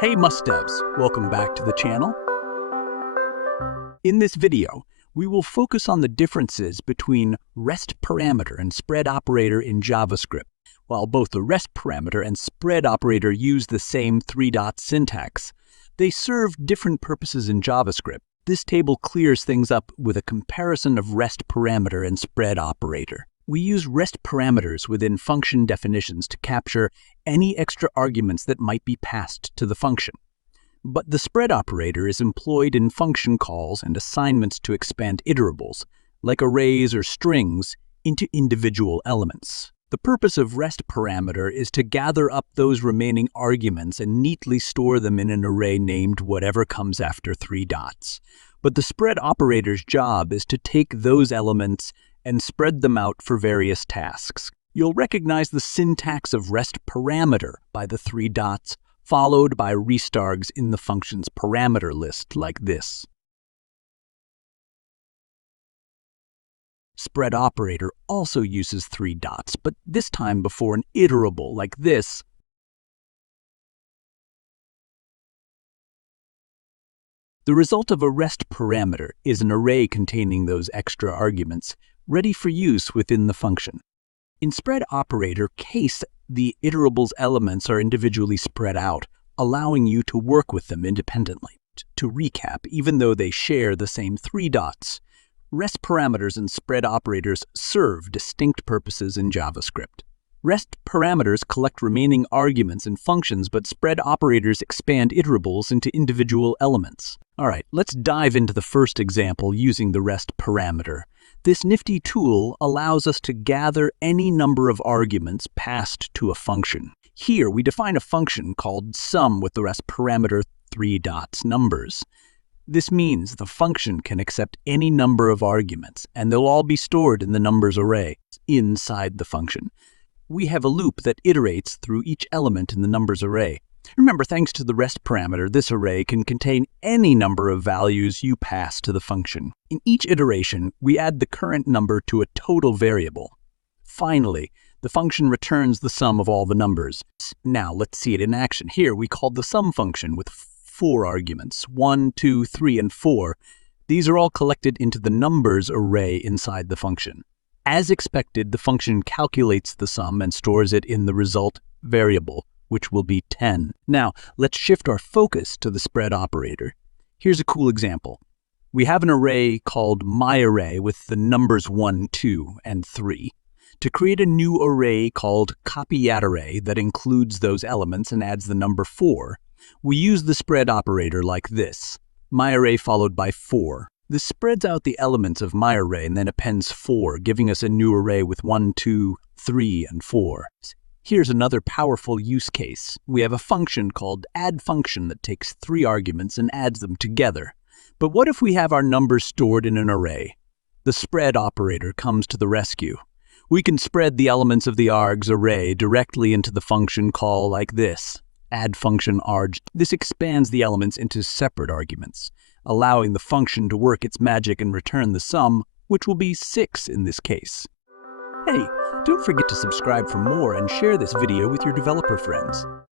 Hey must-haves, welcome back to the channel. In this video, we will focus on the differences between REST parameter and spread operator in JavaScript. While both the REST parameter and spread operator use the same three-dot syntax, they serve different purposes in JavaScript. This table clears things up with a comparison of REST parameter and spread operator. We use REST parameters within function definitions to capture any extra arguments that might be passed to the function. But the spread operator is employed in function calls and assignments to expand iterables, like arrays or strings, into individual elements. The purpose of REST parameter is to gather up those remaining arguments and neatly store them in an array named whatever comes after three dots. But the spread operator's job is to take those elements and spread them out for various tasks. You'll recognize the syntax of REST parameter by the three dots, followed by restargs in the function's parameter list like this. Spread operator also uses three dots, but this time before an iterable like this. The result of a REST parameter is an array containing those extra arguments, ready for use within the function. In spread operator case, the iterable's elements are individually spread out, allowing you to work with them independently. To recap, even though they share the same three dots, REST parameters and spread operators serve distinct purposes in JavaScript. REST parameters collect remaining arguments in functions, but spread operators expand iterables into individual elements. All right, let's dive into the first example using the REST parameter. This nifty tool allows us to gather any number of arguments passed to a function. Here, we define a function called sum with the REST parameter three dots numbers. This means the function can accept any number of arguments, and they'll all be stored in the numbers array inside the function. We have a loop that iterates through each element in the numbers array. Remember, thanks to the REST parameter, this array can contain any number of values you pass to the function. In each iteration, we add the current number to a total variable. Finally, the function returns the sum of all the numbers. Now, let's see it in action. Here, we call the sum function with four arguments, 1, 2, 3, and 4. These are all collected into the numbers array inside the function. As expected, the function calculates the sum and stores it in the result variable, which will be 10. Now, let's shift our focus to the spread operator. Here's a cool example. We have an array called myArray with the numbers 1, 2, and 3. To create a new array called copyAtArray that includes those elements and adds the number 4, we use the spread operator like this, myArray followed by 4. This spreads out the elements of myArray and then appends 4, giving us a new array with 1, 2, 3, and 4. Here's another powerful use case. We have a function called addFunction that takes 3 arguments and adds them together. But what if we have our numbers stored in an array? The spread operator comes to the rescue. We can spread the elements of the args array directly into the function call like this, addFunction arg. This expands the elements into separate arguments, allowing the function to work its magic and return the sum, which will be 6 in this case. Hey, don't forget to subscribe for more and share this video with your developer friends.